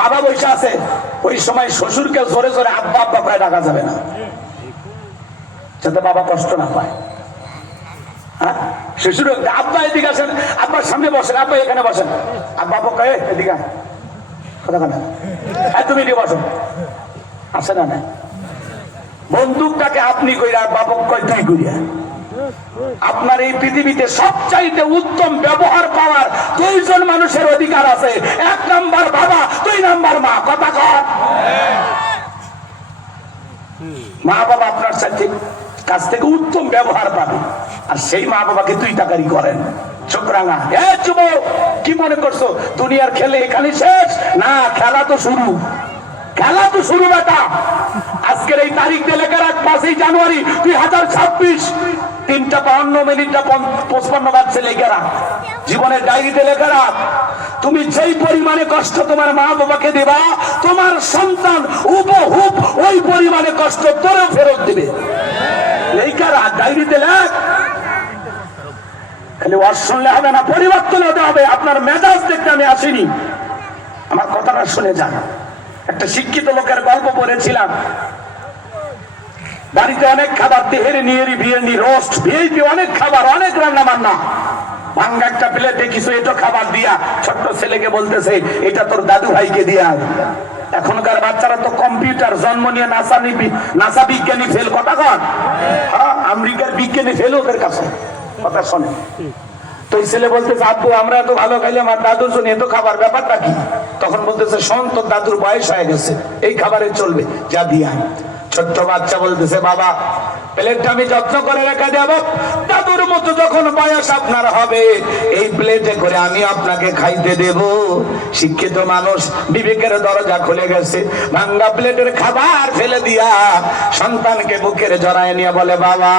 বাবা বসে আছে, ওই সময় শ্বশুরকে জোরে জোরে আব্বা আব্বা করে ডাকা যাবে না। যাতে বাবা কষ্ট না পায়। হ্যাঁ? শ্বশুর আব্বা এদিকে সামনে বসেন এখানে বসেন। কয়ে, এদিকে কথা হ্যাঁ তুমি না বন্দুকটাকে আপনি কইরা বাবক কয়, তুই কইরা। আপনার এই পৃথিবীতে সবচাইতে উত্তম ব্যবহার পাওয়ার দুইজন মানুষের অধিকার আছে। এক নাম্বার বাবা, দুই নাম্বার মা। কথা কর। মা বাবা আপনার সাথে কাছ থেকে উত্তম ব্যবহার পাবে। আর সেই মা বাবাকে দুই টাকারই করেন। চোখরাঙা এ যুব কি মনে করছ? দুনিয়ার খেলে এখানে শেষ? না, খেলা তো শুরু। খেলা তো শুরু, বেটা। আজকের এই তারিখ দিয়ে লেখা রাখ, পাঁচই জানুয়ারি, দুই হাজার ছাব্বিশ। তিনটা বাহান্ন মিনিটটা পঁচপান্ন বাজছে লেখা রাখ। জীবনের ডায়েরিতে লেখা রাখ। তুমি যেই পরিমাণে কষ্ট তোমার মা বাবাকে দেবা, তোমার সন্তান উপহুব ওই পরিমাণে কষ্ট তোরেও ফেরত দিবে। লেখা রাখ, ডায়েরিতে লেখ। খালি ওয়াজ শুনলে হবে না, পরিবর্তন হতে হবে। আপনার মেজাজ দেখতে আমি আসিনি। আমার কথাটা শুনে যান। একটা শিক্ষিত লোকের গল্প পড়েছিলাম। বাড়িতে অনেক খাবার তেহেরি নিয়েরি বিরিয়ানি রোস্ট ভিআইপি অনেক খাবার অনেক রান্না বান্না ভাঙ্গা একটা প্লেটে কিছু এটো খাবার দিয়া ছোট্ট ছেলেকে বলতেছে এটা তোর দাদু ভাইকে দিয়া এখনকার বাচ্চারা তো কম্পিউটার জন্ম নিয়ে নাসা নিবি নাসা বিজ্ঞানী ফেল কথা কন? হ্যাঁ, আমেরিকার বিজ্ঞানী ফেল ওদের কাছে কথা শোনে। তো এই ছেলে বলতেছে আব্বু আমরা এত ভালো খাইলে আমার দাদুর জন্য এত খাবার ব্যাপারটা কি? তখন বলতেছে শোন তোর দাদুর বয়স হয়ে গেছে এই খাবারে চলবে যা দিয়া ছোট্ট বাচ্চা বলতেছে বাবা প্লেটটা আমি যত্ন করে রেখে দেব। দাদুর মতো যখন বয়স আপনার হবে, এই প্লেটে করে আমি আপনাকে খাইতে দেব। শিক্ষিত মানুষ, বিবেকের দরজা খুলে গেছে। ভাঙ্গা প্লেটের খাবার ফেলে দিয়া সন্তানকে বুকের জড়ায় নিয়ে বলে, বাবা,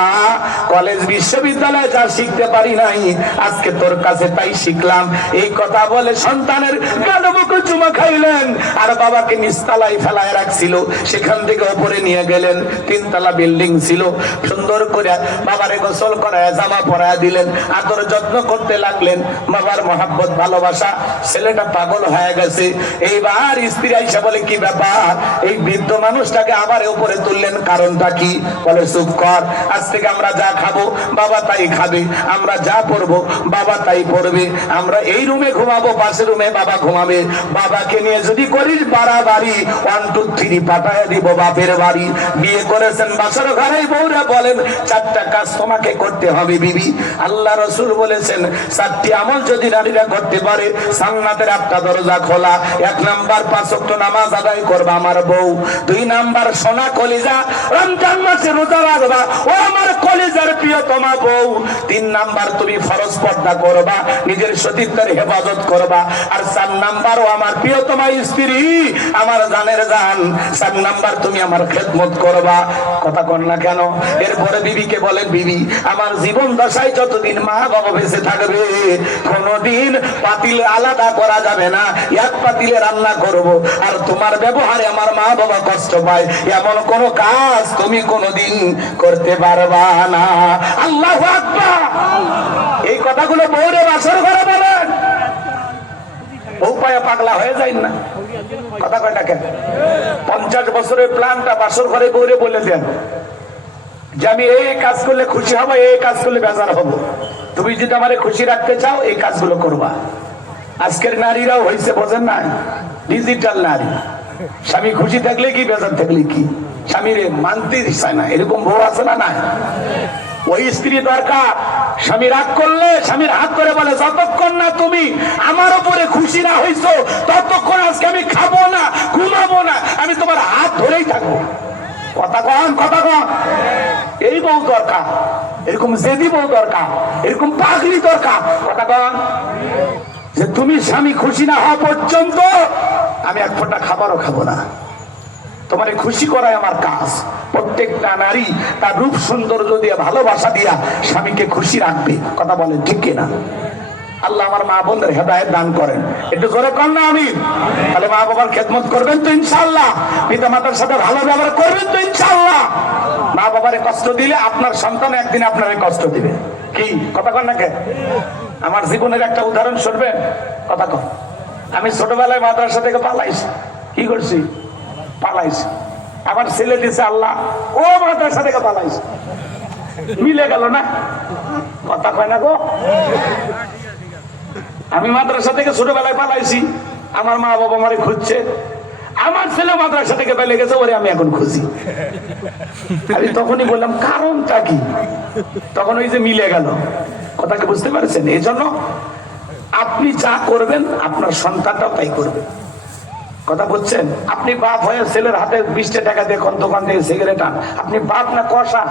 কলেজ বিশ্ববিদ্যালয়ে যা শিখতে পারি নাই, আজকে তোর কাছে তাই শিখলাম। এই কথা বলে সন্তানের গান মুখে চুমা খাইলেন আর বাবাকে নিস্তালায় ফেলায় রাখছিল। সেখান থেকে উপরে নিয়ে গেলেন। তিনতলা বিল্ডিং ছিল। সুন্দর করে বাবারে গোসল করায় জামা পরায় দিলেন, আদর যত্ন করতে লাগলেন। বাবার মহাব্বত, ভালোবাসা, ছেলেটা পাগল হয়ে গেছে। এইবার স্ত্রী আইসা বলে, কি ব্যাপার? এই বৃদ্ধ মানুষটাকে আবার উপরে তুললেন, কারণটা কি? বলে, চুপ কর, আজ থেকে আমরা যা খাব, বাবা তাই খাবে। আমরা যা পড়ব বাবা তাই পড়বে আমরা এই রুমে ঘুমাবো, পাশের রুমে বাবা ঘুমাবে। বাবাকে নিয়ে যদি করিস বাড়াবাড়ি ওয়ান টু থ্রি পাঠায় দিব বাপের বাড়ি। বিয়ে করেছেন, বাসর ঘরেই বউরা বলেন, চারটা কাজ তোমাকে করতে হবে বিবি। আল্লাহ রসুল বলেছেন, চারটি আমল যদি নারীরা করতে পারে, সান্নাতের একটা দরজা খোলা। এক নাম্বার পাঁচক্ত নামাজ আদায় করবা আমার বউ। দুই নাম্বার, সোনা কলিজা রমজান মাসে রোজা রাখবা। ও আমার কলিজার প্রিয় তোমার বউ। তিন নাম্বার, তুমি ফরজ পর্দা করবা, নিজের সতীত্বের হেফাজত করবা। আর চার নাম্বার, ও আমার প্রিয় তোমার স্ত্রী, আমার জানের জান। চার নাম্বার, তুমি আমার খেদমত করবা। কথা কর না কেন? এরপরে বিবিকে বলেন, বিবি, আমার জীবন দশায় যতদিন মা বাবা বেঁচে থাকবে, কোনদিন পাতিল আলাদা করা যাবে না। এক পাতিলে রান্না করব, আর তোমার ব্যবহারে আমার মা বাবা কষ্ট পায়। এমন কোন কাজ তুমি কোনদিন করতে পারবা না। আল্লাহ এই কথাগুলো বউরে বাসর ঘরে বলেন। বউ পায়া পাগলা হয়ে যায় না। কথা কয়টা কেন? পঞ্চাশ বছরের প্ল্যানটা বাসর ঘরে বউরে বলে দেন। যে আমি এই কাজ করলে খুশি হব, এই কাজ করলে বেজার হব। তুমি যদি আমারে খুশি রাখতে চাও, এই কাজগুলো করবা। আজকের নারীরাও হয়েছে বোঝেন না ডিজিটাল নারী। স্বামী খুশি থাকলে কি, বেজার থাকলে কি? স্বামীরে মানতে চায় না এরকম বউ আছে না না ওই স্ত্রী দরকার। স্বামী রাগ করলে স্বামীর হাত করে বলে, যতক্ষণ না তুমি আমার উপরে খুশি না হইছো, ততক্ষণ আজকে আমি খাব না, ঘুমাবো না, আমি তোমার হাত ধরেই থাকব। কথা কন কথা কন। এই বউ দরকার, এরকম জেদি বউ দরকার, এরকম পাগলি দরকার। কথা কন। যে তুমি স্বামী খুশি না হওয়া পর্যন্ত আমি এক ফোঁটা খাবারও খাব না। তোমারে খুশি করাই আমার কাজ। প্রত্যেকটা নারী তার রূপ, সৌন্দর্য দিয়ে ভালোবাসা দিয়া স্বামীকে খুশি রাখবে। কথা বলে ঠিক কিনা? আল্লাহ আমার মা বোনদের হেদায়ত দান করেন। একটু জোরে কর না আমি তাহলে মা বাবার খেদমত করবেন তো ইনশাল্লাহ পিতা মাতার সাথে ভালো ব্যবহার করবেন তো ইনশাল্লাহ মা বাবারে কষ্ট দিলে আপনার সন্তান একদিন আপনারে কষ্ট দিবে। কি? কথা কর না কে আমার জীবনের একটা উদাহরণ শুনবেন? কথা কর আমি ছোটবেলায় মাদ্রাসা থেকে পালাইছি। কি করছি? পালাইছি। আমার ছেলে দিছে আল্লাহ, ও মাদ্রাসা থেকে পালাইছি। মিলে গেল না? কথা কয় না গো? আমি মাদ্রাসা থেকে ছোটবেলায় পালাইছি। আমার মা বাবা আমারে খুঁজছে। আমার ছেলে মাদ্রাসা থেকে পেলে গেছে, ওরে আমি এখন খুঁজি। আমি তখনই বললাম, কারণটা কি? তখন ওই যে মিলে গেল। কথাকে বুঝতে পারছেন? এই জন্য আপনি যা করবেন, আপনার সন্তানটাও তাই করবে। কথা বলছেন আপনি বাপ হয়ে ছেলের হাতে বিশটা টাকা দিয়ে কোন দোকান থেকে সিগারেট আন। আপনি বাপ না কষা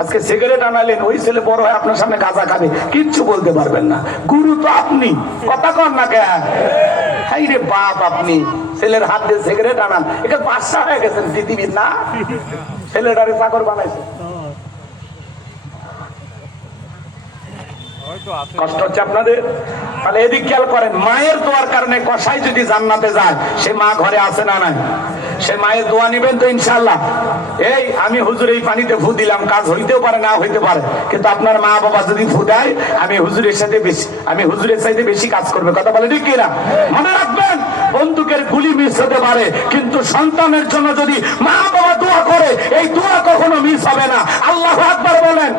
আজকে সিগারেট আনালেন, ওই ছেলে বড় হয়ে আপনার সামনে গাঁজা খাবে, কিচ্ছু বলতে পারবেন না। গুরু তো আপনি, কথা কন না কে রে বাপ আপনি, ছেলের হাত দিয়ে সিগারেট আনান। এটা বাদশা হয়ে গেছেন পৃথিবীর, না? ছেলেটারে চাকর বানাইছে। কষ্ট হচ্ছে আপনাদের? তাহলে এদিক খেয়াল করেন, মায়ের দোয়ার কারণে কষাই যদি জান্নাতে যায়, সে মা ঘরে আসে না নাই? সে মায়ের দোয়া নিবেন তো ইনশাল্লাহ এই, আমি হুজুর এই পানিতে ফু দিলাম, কাজ হইতেও পারে, না হইতে পারে। কিন্তু আপনার মা বাবা যদি ফু দেয়, আমি হুজুরের সাথে বেশি আমি হুজুরের সাথে বেশি কাজ করবে। কথা বলে ঠিক কিনা? মনে রাখবেন, বন্দুকের গুলি মিস হতে পারে, কিন্তু সন্তানের জন্য যদি মা বাবা দোয়া করে, এই দোয়া কখনো মিস হবে না। আল্লাহ আকবার বলেন।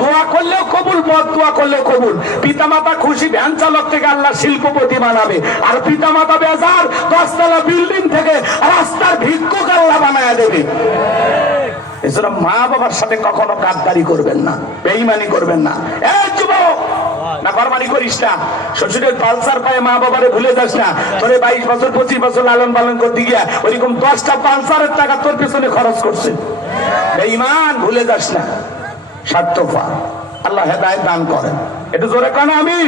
দোয়া করলেও কবুল, বদ দোয়া করলেও কবুল। পিতামাতা খুশি, ভ্যান চালক থেকে আল্লাহ শিল্পপতি বানাবে। আর পিতামাতা বেজার, দশতলা বিল্ডিং থেকে রাস্তার ভিক্ষুক আল্লাহ বানায় দেবে। এছাড়া মা বাবার সাথে কখনো গাদ্দারি করবেন না বেইমানি করবেন না। আল্লাহ দান করেন। জোরে কান আমি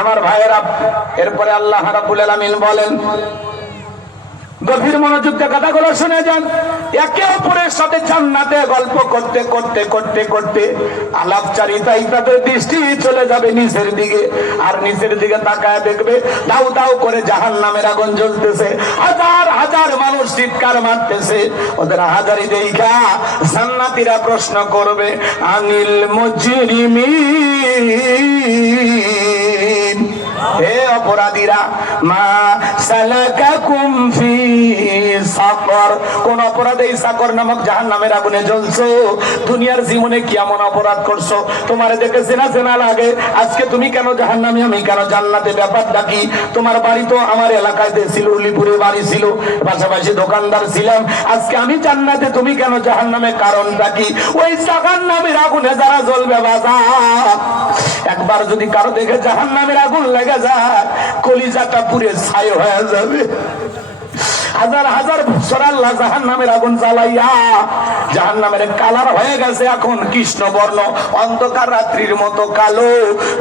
আমার ভাইয়েরা, এরপরে আল্লাহ বলেন গভীর মনোযোগ দিয়ে কথাগুলো শুনে যান। একে অপরের সাথে জান্নাতে গল্প করতে করতে করতে করতে আলাপচারিতাই তাদের দৃষ্টি চলে যাবে নিচের দিকে। আর নিচের দিকে তাকায় দেখবে, দাউ দাউ করে জাহান নামের আগুন জ্বলতেছে। হাজার হাজার মানুষ চিৎকার মারতেছে। ওদের হাজারি দেখা জান্নাতীরা প্রশ্ন করবে, আনিল মুজরিমিন। হে অপরাধীরা, মা সালাকাকুম ফি সাকর। কোন অপরাধে সাকর নামক জাহান্নামের আগুনে জ্বলছো? দুনিয়ার জীবনে কি এমন অপরাধ করছ? তোমার দেখে লাগে। আজকে তুমি কেন জাহান্নামে? আমি কেন জান্নাতে? ব্যাপারটা কি? তোমার বাড়ি তো আমার ছিল উলিপুরে বাড়ি ছিল, পাশাপাশি দোকানদার ছিলাম। আজকে আমি জান্নাতে, তুমি কেন জাহান্নামে? কারণ ডাকি ওই জাহান্নামের আগুনে যারা জ্বলবে বাজার। একবার যদি কারও দেখে জাহান নামের আগুন লেগে যায় কলিজাটা পুরে ছাই হয়ে যাবে। হাজার হাজার বছর আল্লাহ জাহান নামের আগুন জ্বালাইয়া জাহান নামের কালার হয়ে গেছে এখন কৃষ্ণ বর্ণ, অন্ধকার রাত্রির মতো কালো।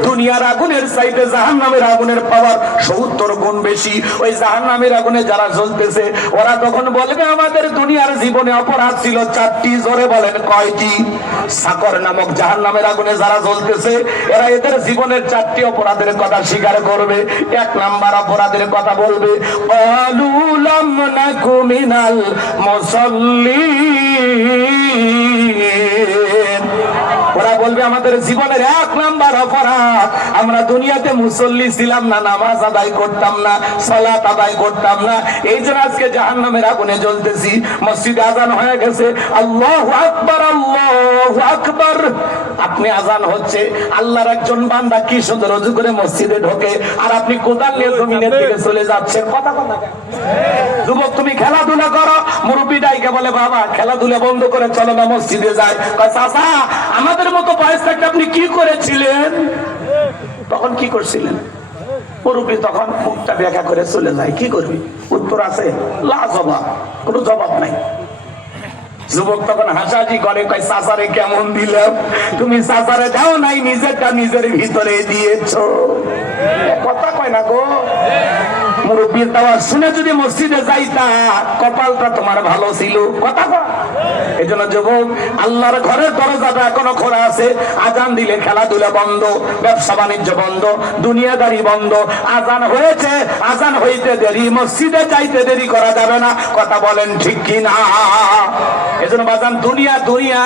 দুনিয়ার আগুনের চাইতে জাহান নামের আগুনের পাওয়ার সত্তর গুণ বেশি। ওই জাহান নামের আগুনে যারা জ্বলতেছে, ওরা তখন বলবে, আমাদের দুনিয়ার জীবনে অপরাধ ছিল চারটি, জোরে বলেন কয়টি? সাকর নামক জাহান নামের আগুনে যারা জ্বলতেছে, এরা এদের জীবনের চারটি অপরাধের কথা স্বীকার করবে। এক নাম্বার অপরাধের কথা বলবে অলুলাম মুসল্লিন বলবে আমাদের জীবনের এক নাম্বার অপরাধ, আমরা দুনিয়াতে মুসল্লি ছিলাম না, নামাজ আদায় করতাম না, সালাত আদায় করতাম না। এই জন্য আজকে জাহান নামের আগুনে জ্বলতেছি, মসজিদে আজান হয়ে গেছে। আল্লাহ আকবার আল্লাহ আকবার। আপনি আজান হচ্ছে, আল্লাহর একজন বান্দা কি সুন্দর রজু করে মসজিদে ঢোকে, আর আপনি কোদাল নিয়ে জমিনের দিকে চলে যাচ্ছেন। কথা কথা যুবক, তুমি খেলাধুলা করো, মুরব্বী ডাইকে বলে, বাবা, খেলাধুলা বন্ধ করে চলো না মসজিদে যায়। চাচা, আমাদের মতো আপনি কি করেছিলেন? তখন কি করছিলেন? তখন মুখটা ব্যাখ্যা করে চলে যায়। কি করবি? উত্তর আছে জবাব। নাই। যুবক তখন হাসাহাসি করে, কয়, সাসারে কেমন দিলাম? তুমি সাসারে যাও নাই, নিজেরটা নিজের ভিতরে দিয়েছ। কথা কয় না গো। মুরব্বীর দাওয়া শুনে যদি মসজিদে যাইতা, কপালটা তোমার ভালো ছিল। কথা কয়। এই জন্য যুবক, আল্লাহর ঘরের দরজাটা এখনও খোলা আছে। আজান দিলে খেলাধুলা বন্ধ, ব্যবসা বাণিজ্য বন্ধ, দুনিয়াদারি বন্ধ। আজান হয়েছে, আজান হইতে দেরি, মসজিদে যাইতে দেরি করা যাবে না। কথা বলেন ঠিক কি না এই জন্য বাজান, দুনিয়া দুনিয়া,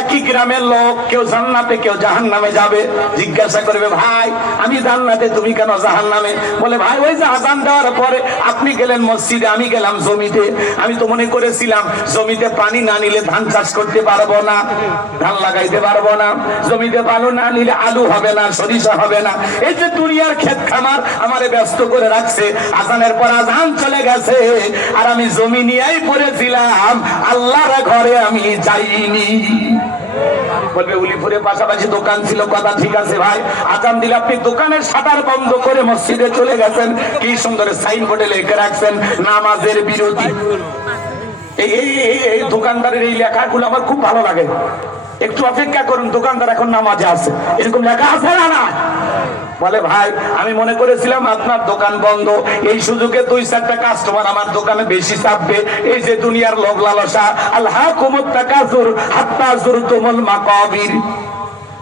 একই গ্রামের লোক, কেউ জান্নাতে, কেউ জাহান নামে যাবে। জিজ্ঞাসা করবে, ভাই, আমি জান্নাতে, তুমি কেন জাহান নামে বলে, ভাই, ওই যে আজান দেওয়ার পরে আপনি গেলেন মসজিদে, আমি গেলাম জমিতে। আমি তো মনে করেছিলাম, জমিতে পানি না নিলে ধান চাষ করতে পারব না, ধান লাগাইতে পারব না, জমিতে পালো না নিলে আলু হবে না, সরিষা হবে না। এই যে দুনিয়ার ক্ষেত খামার আমারে ব্যস্ত করে রাখছে, আজানের পর আজান চলে গেছে, আর আমি জমি নিয়েই পড়েছিলাম, আল্লাহর ঘরে আমি যাইনি। বলবে, উলিপুরে পাশাপাশি দোকান ছিল, কথা ঠিক আছে ভাই, আজান দিলে আপনি দোকানের শাটার বন্ধ করে মসজিদে চলে গেছেন, কি সুন্দর সাইনবোর্ডে লিখে রাখছেন, নামাজের বিরোধী এই দোকানদারের এই লেখাগুলো আমার খুব ভালো লাগে। একটু অপেক্ষা করুন, দোকানদার এখন নামাজে আছে। এরকম লেখা আছে না না বলে, ভাই, আমি মনে করেছিলাম আপনার দোকান বন্ধ। এই সুযোগে দুই চারটা কাস্টমার আমার দোকানে বেশি চাপবে। এই যে দুনিয়ার লোক লালসা, আল্লাহ কুমুর টাকা জোর হাত্তা জুর মা মাকাবির।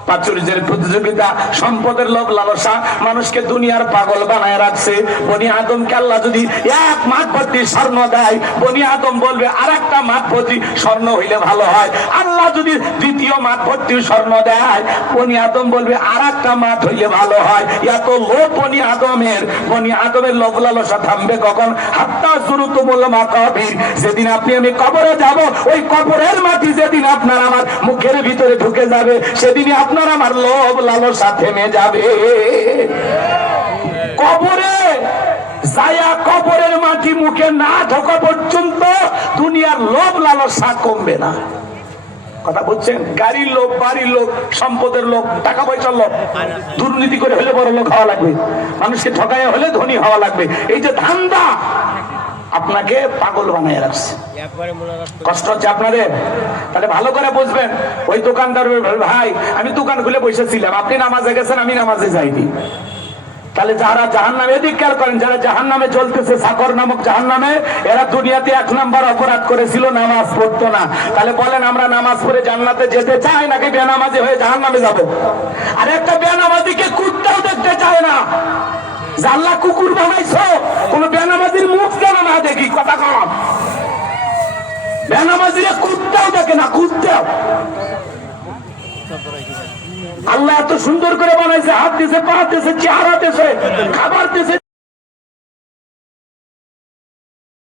প্রাচুর্যের প্রতিযোগিতা, সম্পদের লোভ, লালসা, মানুষকে দুনিয়ার পাগল বানায় রাখছে। বনি আদমকে আল্লাহ যদি এক মাঠ ভর্তি স্বর্ণ দেয়, বনি আদম বলবে আর একটা মাঠ ভর্তি স্বর্ণ হইলে ভালো হয়। আল্লাহ যদি দ্বিতীয় মাঠ ভর্তি স্বর্ণ দেয়, বনি আদম বলবে আর একটা মাঠ হইলে ভালো হয়। এত লোভ বনি আদমের। বনি আদমের লোভ, লালসা থামবে কখন? হাত্তা শুরু তো মা কবির যেদিন আপনি, আমি কবরে যাব, ওই কবরের মাটি যেদিন আপনার আমার মুখের ভিতরে ঢুকে যাবে, সেদিনই আপনার আমার লোভ লালসা থেমে যাবে কবরে যায়া কবরের মাটি মুখে না ঢোকা পর্যন্ত দুনিয়ার লোভ লালসা কমবে না। কথা বলছেন? গাড়ির লোক বাড়ির লোক সম্পদের লোক টাকা পয়সার লোক দুর্নীতি করে হলে বড় লোক হওয়া লাগবে। মানুষকে ঠকাইয়া হলে ধনী হওয়া লাগবে। এই যে ধান্দা আপনাকে পাগল বানিয়ে রাখছে। কষ্ট হচ্ছে আপনাদের? তাহলে ভালো করে বুঝবেন ওই দোকানদার ভাই আমি দোকান খুলে বসেছিলাম আপনি নামাজে গেছেন আমি নামাজে যাইনি। তাহলে যারা জাহান নামে এদিক খেয়াল করেন যারা জাহান নামে চলতেছে সাকর নামক জাহান নামে এরা দুনিয়াতে এক নাম্বার অপরাধ করেছিল নামাজ পড়তো না। তাহলে বলেন আমরা নামাজ পড়ে জান্নাতে যেতে চাই নাকি বেনামাজি হয়ে জাহান নামে যাব? আর একটা বেনামাজিকে কুত্তাও দেখতে চায় না। জাল্লা কুকুর বানাইছো? কোন বেনামাজির মুখ কেন না দেখি, কথা কম বেনামাজিরা কুত্তাও দেখে না, কুত্তাও। আল্লাহ এত সুন্দর করে বানাইছে, হাত দিয়েছে পা দিয়েছে চেহারা দিয়েছে খাবার দিয়েছে